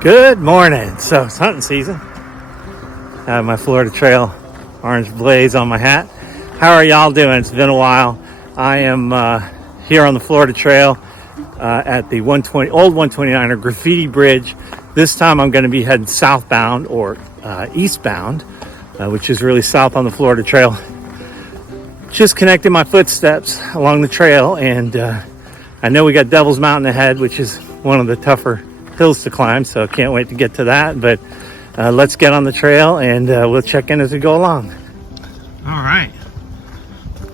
Good morning. So it's hunting season. I have my Florida Trail orange blaze on my hat. How are y'all doing? It's been a while. I am here on the Florida Trail at the old 129er Graffiti Bridge. This time I'm going to be heading southbound or eastbound, which is really south on the Florida Trail. Just connecting my footsteps along the trail, and I know we got Devil's Mountain ahead, which is one of the tougher hills to climb, so I can't wait to get to that. But let's get on the trail and we'll check in as we go along. All right,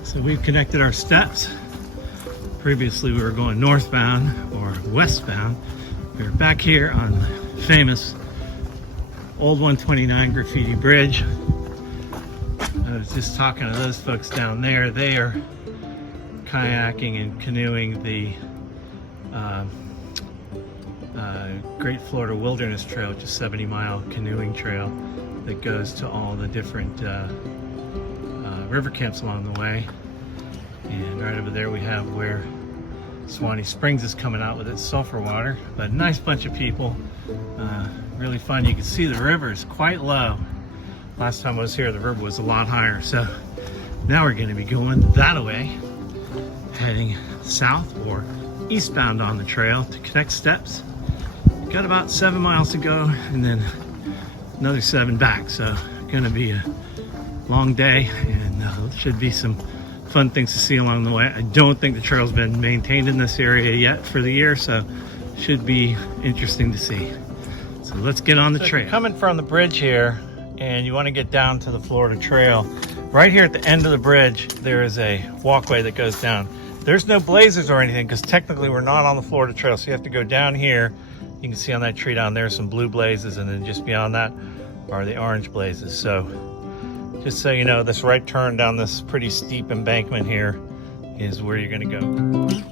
so we've connected our steps. Previously we were going northbound or westbound. We're back here on the famous old 129 Graffiti Bridge. I was just talking to those folks down there. They are kayaking and canoeing the Great Florida Wilderness Trail, which is a 70-mile canoeing trail that goes to all the different river camps along the way. And right over there we have where Suwannee Springs is coming out with its sulfur water. But a nice bunch of people, really fun. You can see the river is quite low. Last time I was here, the river was a lot higher. So now we're going to be going that way, heading south or eastbound on the trail to connect steps. Got about 7 miles to go and then another 7 back. So gonna be a long day, and should be some fun things to see along the way. I don't think the trail's been maintained in this area yet for the year, so should be interesting to see. So let's get on the trail. Coming from the bridge here and you want to get down to the Florida Trail, right here at the end of the bridge there is a walkway that goes down. There's no blazes or anything because technically we're not on the Florida Trail, so you have to go down here. You can see on that tree down there some blue blazes, and then just beyond that are the orange blazes. So just so you know, this right turn down this pretty steep embankment here is where you're going to go.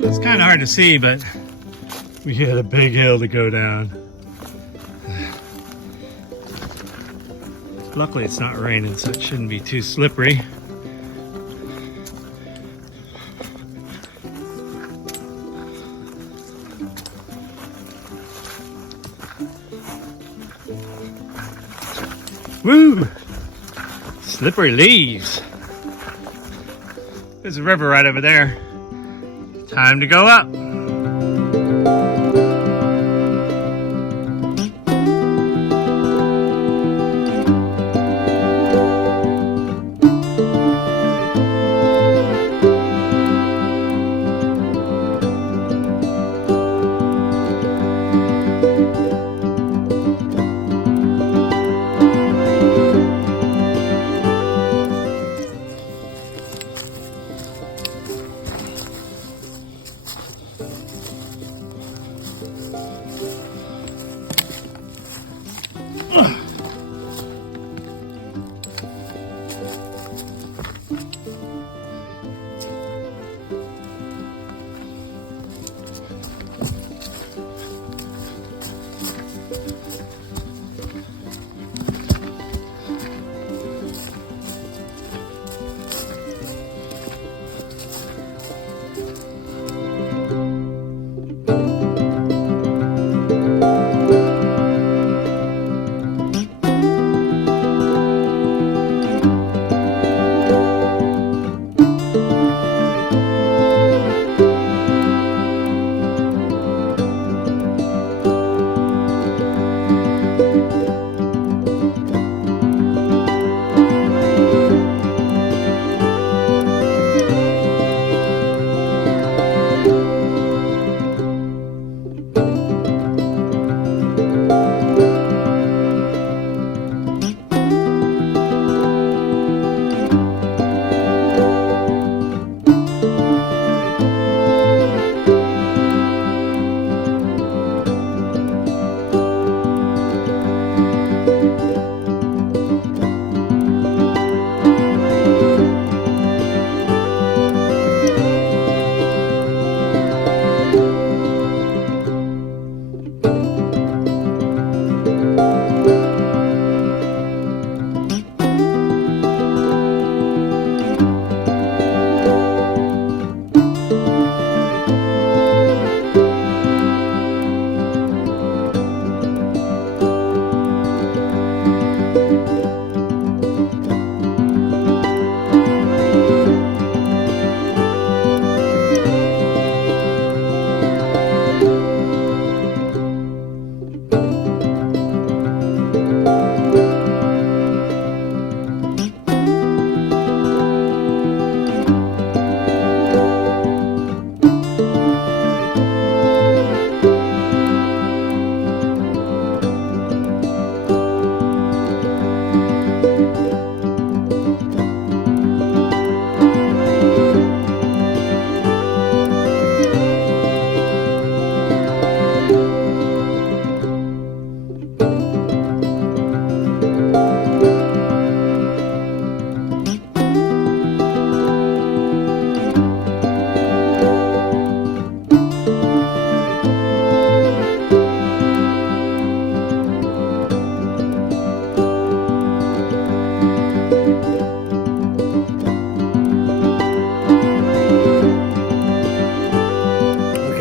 It's kind of hard to see, but we had a big hill to go down. Luckily it's not raining, so it shouldn't be too slippery. Woo! Slippery leaves. There's a river right over there. Time to go up.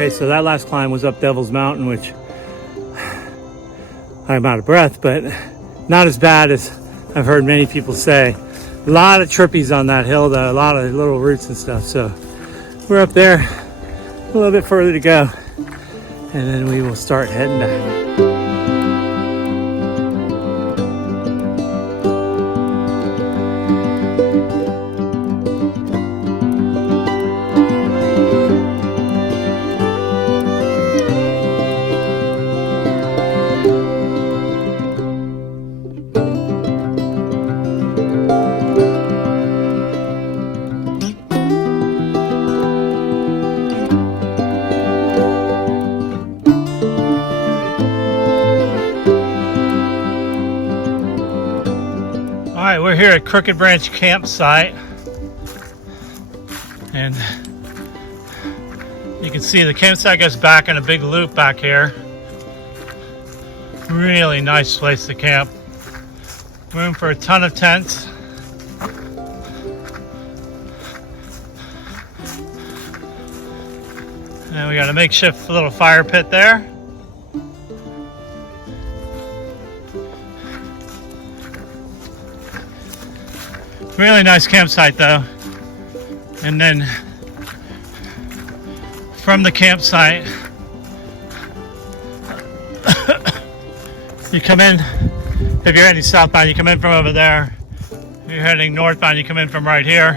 Okay, so that last climb was up Devil's Mountain, which I'm out of breath, but not as bad as I've heard many people say. A lot of trippies on that hill though, a lot of little roots and stuff. So we're up there, a little bit further to go, and then we will start heading back. Alright, we're here at Crooked Branch Campsite, and you can see the campsite goes back in a big loop back here. Really nice place to camp. Room for a ton of tents. And we got a makeshift little fire pit there. Really nice campsite though. And then from the campsite, you come in, if you're heading southbound, you come in from over there. If you're heading northbound, you come in from right here.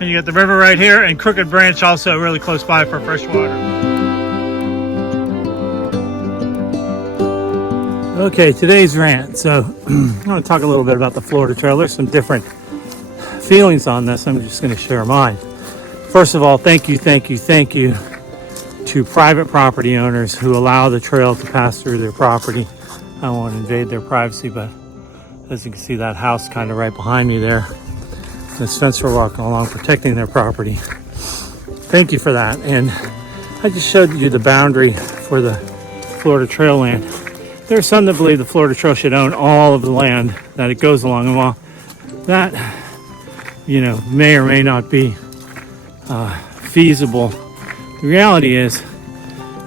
And you get the river right here, and Crooked Branch also really close by for fresh water. Okay, today's rant. So I want to talk a little bit about the Florida Trail. There's some different feelings on this. I'm just going to share mine. First of all, thank you to private property owners who allow the trail to pass through their property. I don't want to invade their privacy, but as you can see, that house kind of right behind me there, this fence we're walking along, protecting their property. Thank you for that. And I just showed you the boundary for the Florida Trail land. There are some that believe the Florida Trail should own all of the land that it goes along. And while that, may or may not be feasible, the reality is,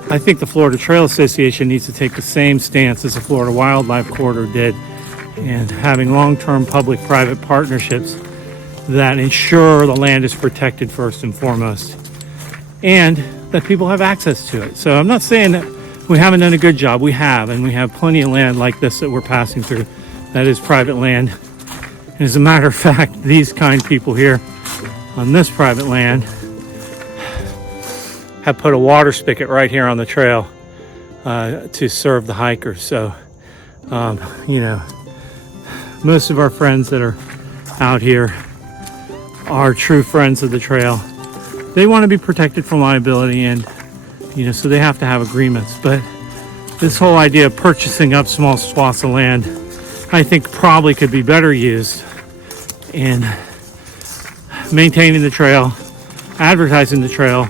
I think the Florida Trail Association needs to take the same stance as the Florida Wildlife Corridor did, and having long-term public-private partnerships that ensure the land is protected first and foremost, and that people have access to it. So I'm not saying that we haven't done a good job. We have, and we have plenty of land like this that we're passing through that is private land. And as a matter of fact, these kind people here on this private land have put a water spigot right here on the trail to serve the hikers. So, most of our friends that are out here are true friends of the trail. They want to be protected from liability, and so they have to have agreements. But this whole idea of purchasing up small swaths of land, I think probably could be better used in maintaining the trail, advertising the trail,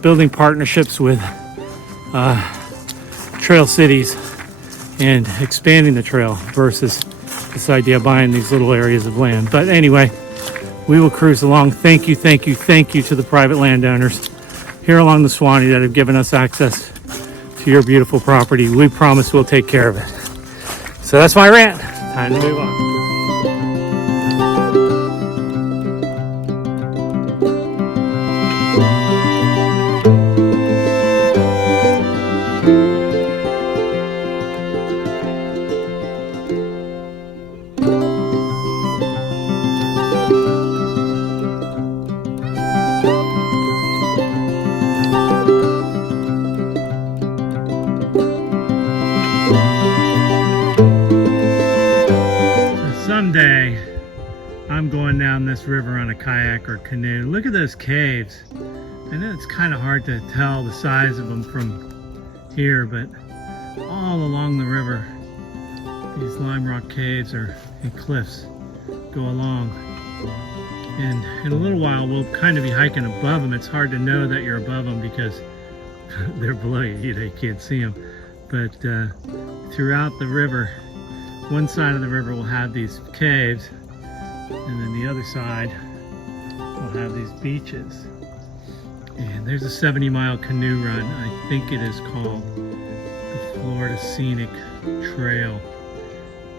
building partnerships with trail cities, and expanding the trail versus this idea of buying these little areas of land. But anyway, we will cruise along. Thank you to the private landowners here along the Suwannee that have given us access to your beautiful property. We promise we'll take care of it. So that's my rant. Time to move on. Someday I'm going down this river on a kayak or canoe. Look at those caves. I know it's kind of hard to tell the size of them from here, but all along the river, these lime rock caves and cliffs go along. And in a little while, we'll kind of be hiking above them. It's hard to know that you're above them because they're below you. You can't see them. But throughout the river, one side of the river will have these caves, And then the other side will have these beaches. And there's a 70-mile canoe run. I think it is called the Florida Scenic Trail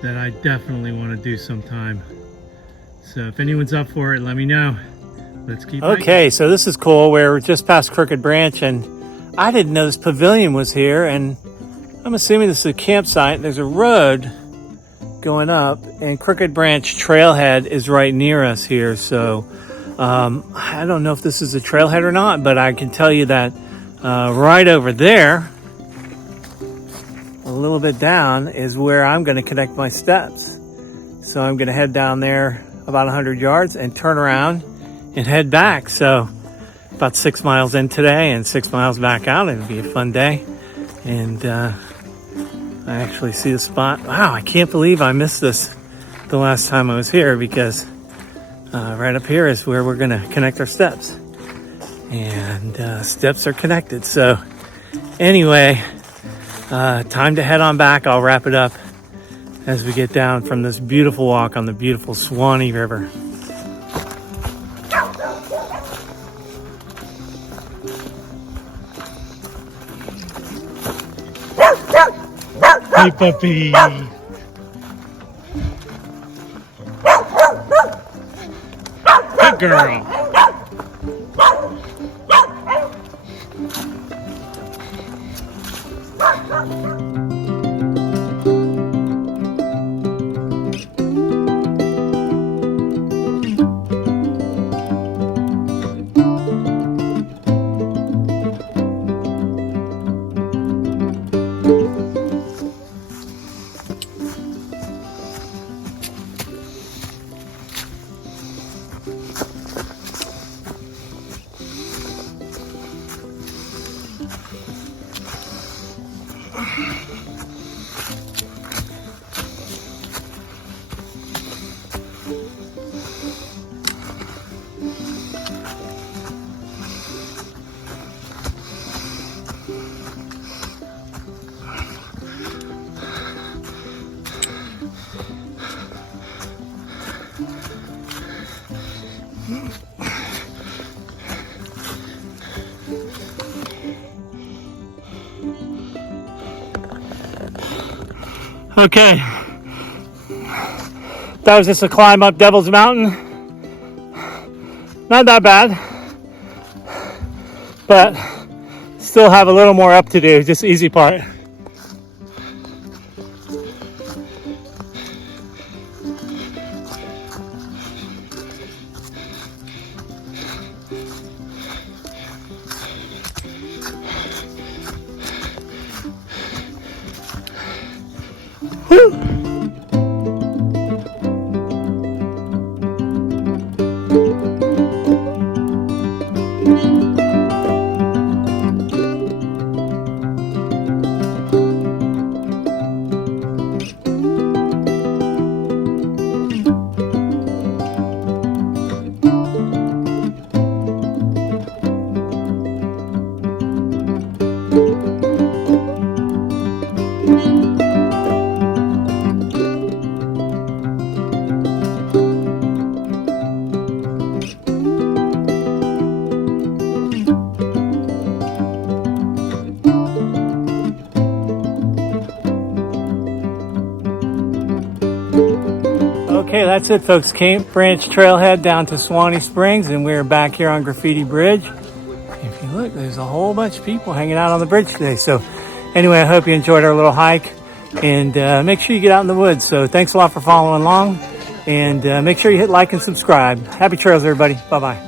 that I definitely want to do sometime. So if anyone's up for it, let me know. Let's keep hiking. Okay, so this is cool. We're just past Crooked Branch, and I didn't know this pavilion was here, and I'm assuming this is a campsite. There's a road going up, and Crooked Branch Trailhead is right near us here. So I don't know if this is a trailhead or not, but I can tell you that right over there, a little bit down, is where I'm going to connect my steps. So I'm going to head down there about 100 yards and turn around and head back. So about 6 miles in today and 6 miles back out. It'll be a fun day. And I actually see the spot. Wow, I can't believe I missed this the last time I was here, because right up here is where we're going to connect our steps. And steps are connected. So anyway, time to head on back. I'll wrap it up as we get down from this beautiful walk on the beautiful Suwannee River. Hey, puppy. Good girl. Okay, that was just a climb up Devil's Mountain. Not that bad, but still have a little more up to do, just the easy part. Woo! Okay, that's it, folks. Camp Branch Trailhead down to Suwannee Springs, and we're back here on Graffiti Bridge. If you look, there's a whole bunch of people hanging out on the bridge today. So anyway, I hope you enjoyed our little hike, and make sure you get out in the woods. So thanks a lot for following along, and make sure you hit like and subscribe. Happy trails, everybody. Bye-bye.